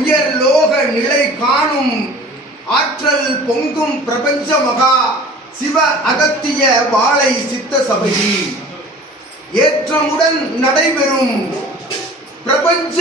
உயர் லோக நிலை காணும் ஆற்றல் பொங்கும் பிரபஞ்ச மகா சிவ அகத்திய வாழை சித்த சபையில் ஏற்றமுடன் நடைபெறும் பிரபஞ்ச